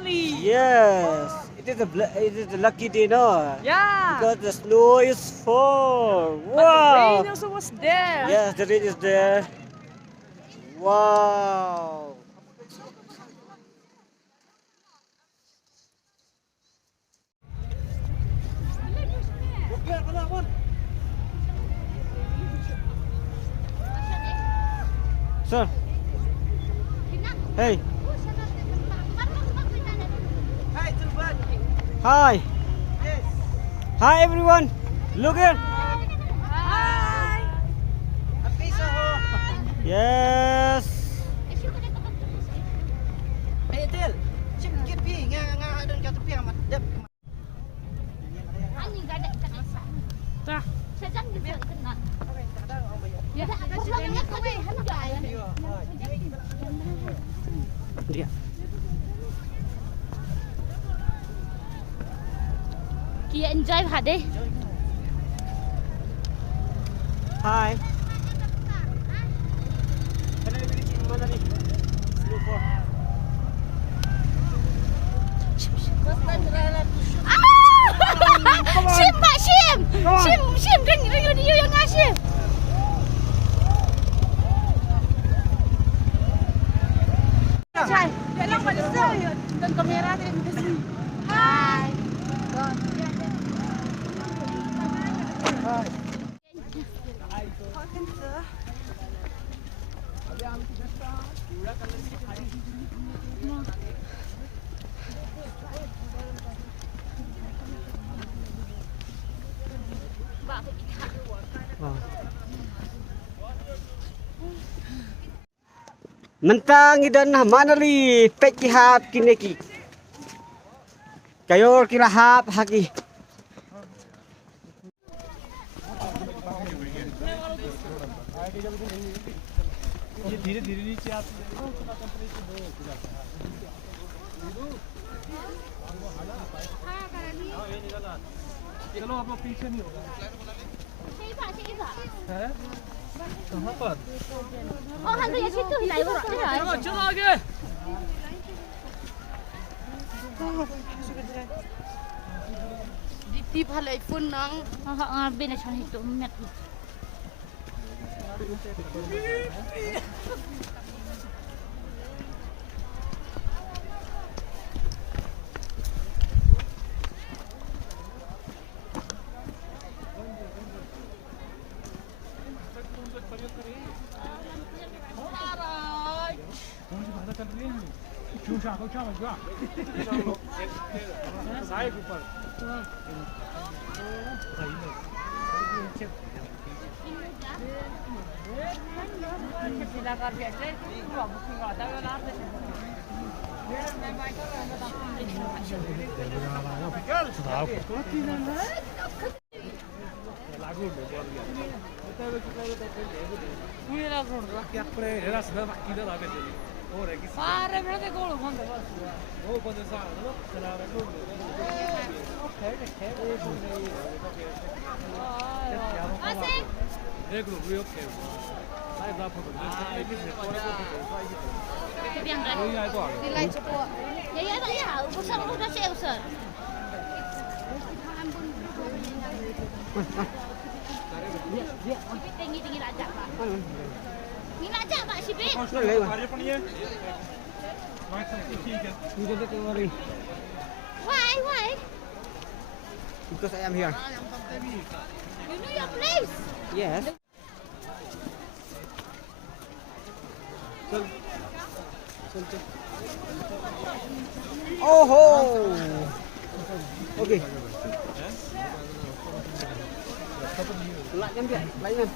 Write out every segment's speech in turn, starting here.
finally. Yes, it is a lucky day, no? Yeah. Because the snow is full. But the Wow. rain also was there. Yes, the rain is there. Wow. Sir. Hey. Hi. Hi everyone. Look here. Hi. Yes. Tah. Dia. Kia enjoy hả đi. Hi. Mana nih? Snowfall. Sim Pak Sim. Sim kan you yang ngasih. Chay, dia lang pada saya. Dan kamera dia di sini. Hai. Mentang idan mana li peki hap kineki. Kayor kira hap haki. धीरे धीरे नीचे आप चलो आप लोग पीछे नहीं होगा है कहाँ पर Oh, hantu ya situ hilai borok ni lah. चलो चलो आगे Di tip halai pun nang. Ngabe na siya itu met. कौन सी भाषा चल रही है क्यों चाहो चाहो क्या साइड ऊपर era sudah kita dah kerja ni. Oh, lagi. Pare berarti kalau konde bos. Oh, pada saat itu cara rekod. Asik. एक ग्रुप भी ओके लाइव ला फोटो एक ही से पूरा फोटो Tapi yang dah. कोई आए तो आ गया Nilai cukup. Ya ya tak ya. Usah udah saya usah. Tinggi tinggi raja Pak. Ini raja Pak Sipit. Nó lấy mà. कार्य पण ये बात ठीक है You don't get to worry. Why why? Because I am here. You know your place. Yes. Oh ho. Okay. Lại em điện, lại em.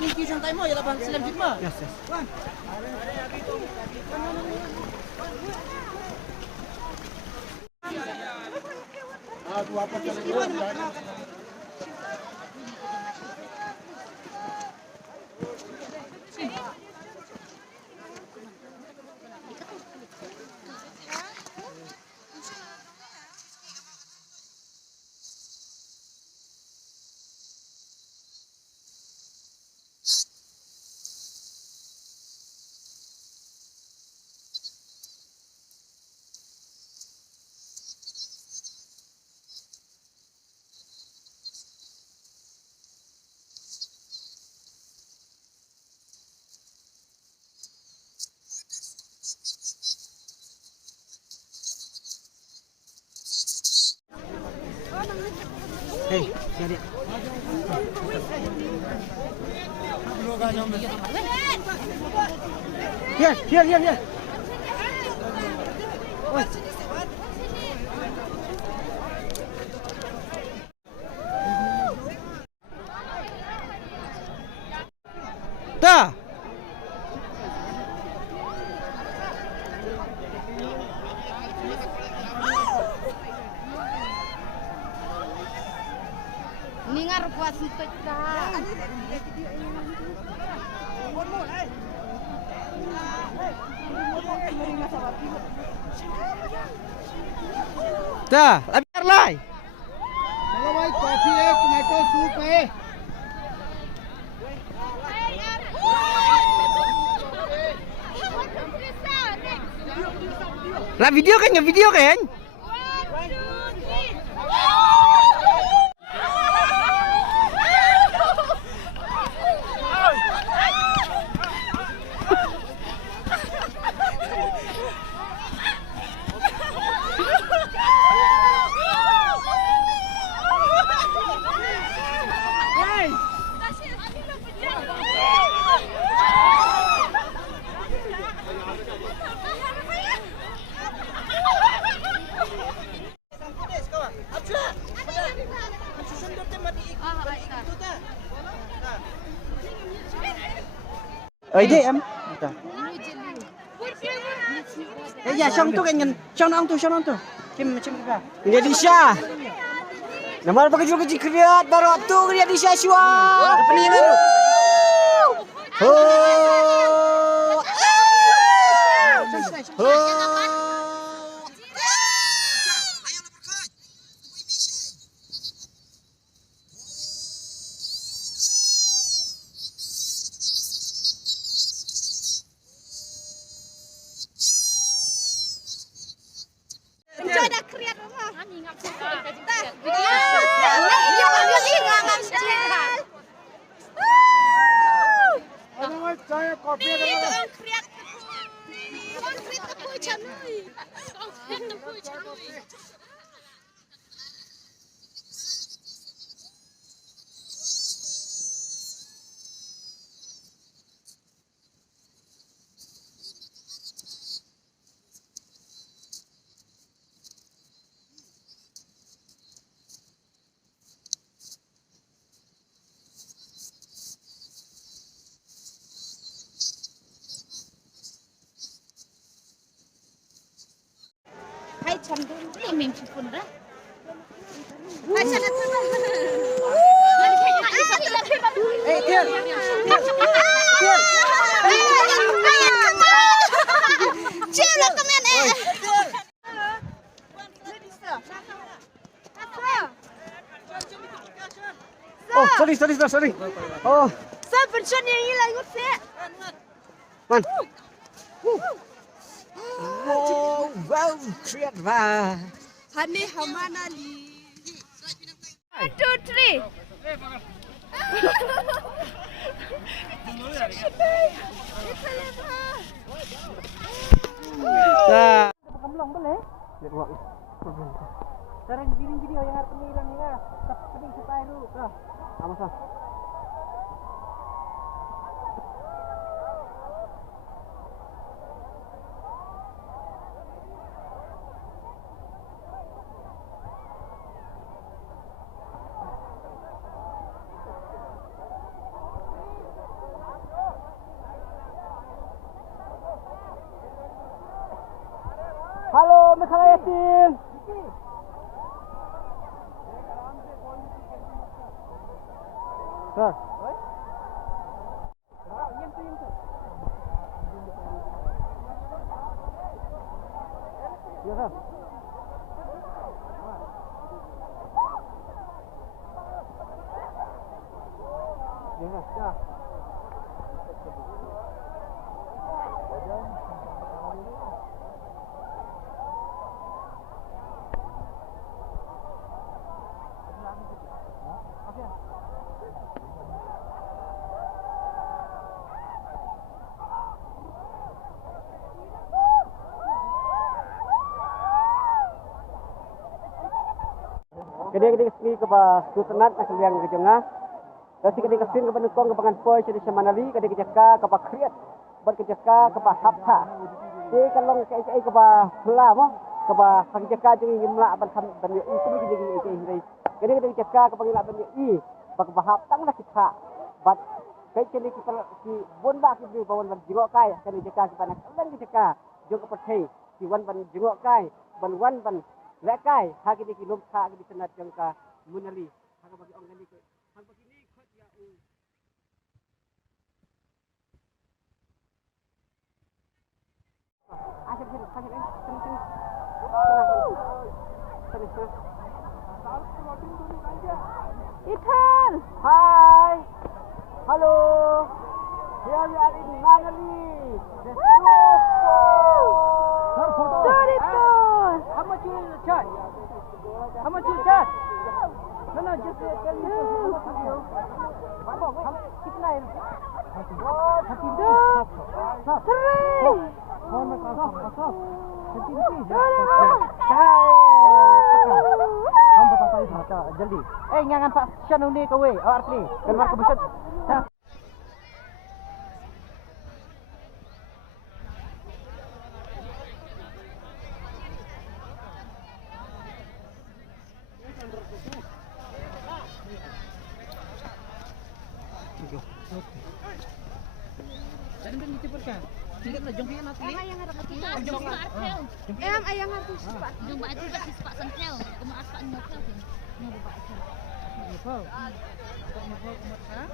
Ni santai mo ya laban selanjut mo. Yes, yes. Here, here, here, here. Oi. Dah. Ningar buat kita. Dah, biar lai. चलो भाई कॉफी है tomato soup है Lah video kan ya, video kan? Ide em. Ya, Syong tu kan yang Syong tu. Kim macam apa? Dia di Syah. Nama pakai juga kecil baru tu dia di Syah Syua. Apa ni baru? Oh. Oh. Ada kriat rumah. Kami ngap sekali. चाय coffee Hai chandu ni memang pun dah. Hai chandu. Tiel. Tiel. Cium lah teman Oh, sorry. Oh, Saya pension yang hilang ikut saya. man. Oh, wow, kriat bah. Hani hamana li. 1, 2, 3. Dah. Kamlong boleh? Sekarang video yang harus hilang ya. Pening supaya dulu. Dah. Sama. Halo, Masalah Yasin. Sir. Ya, sir. Ya, sir. Kedai sini ke pas tu tenat nak liang ke jengah. Kasi kadang kasin ka panukong kapangan poy siya manali kadang kejaka kapakriat bar kejaka kapahapta. Di kalong kai kapahla mo kapah kejaka jeng imla ban ham ban itu mi jadi ini. Kadang kejaka kapangila ban i bakapahaptang na kita. Bat kai kini kita si bon ba ki di bawon ban jiro kai kadang kejaka panak kadang kejaka jong kapathe si wan ban jiro kai ban wan ban lekai hagi di kilom kha di senat jong ka munali hagi bagi ong gani ko hang bagi ni khot ya u asal sini Ethan. Hai. Halo. Here we are in Manali. The Doritos. How much you charge? How much you charge? No, just tell me. कितना है? हम बताता ही था जल्दी ngangan Pak Syanu ni kowe awak ni keluar ke busut. Jangan ditipurkan. Tidak nak jongkian nanti. Ayang harap kita. Jom ke artel. Ayang harus cepat. Jom buat tu buat sispak sentel. Kamu aspak ni hotel kan. Ni buat itu. Nepal. Nepal ha?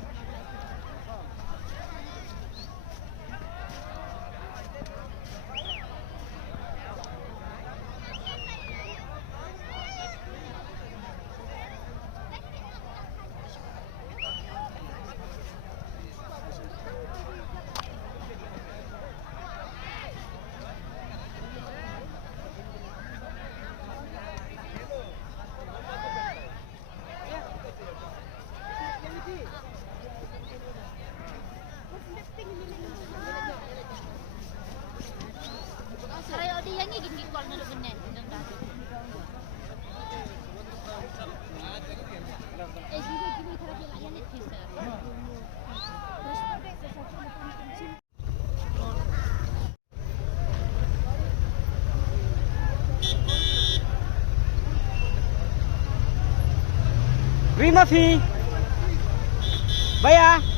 Sarai odi yang ni gini kol na benar. Gini cara dia layan ni teaser. Terima fee. Bayar.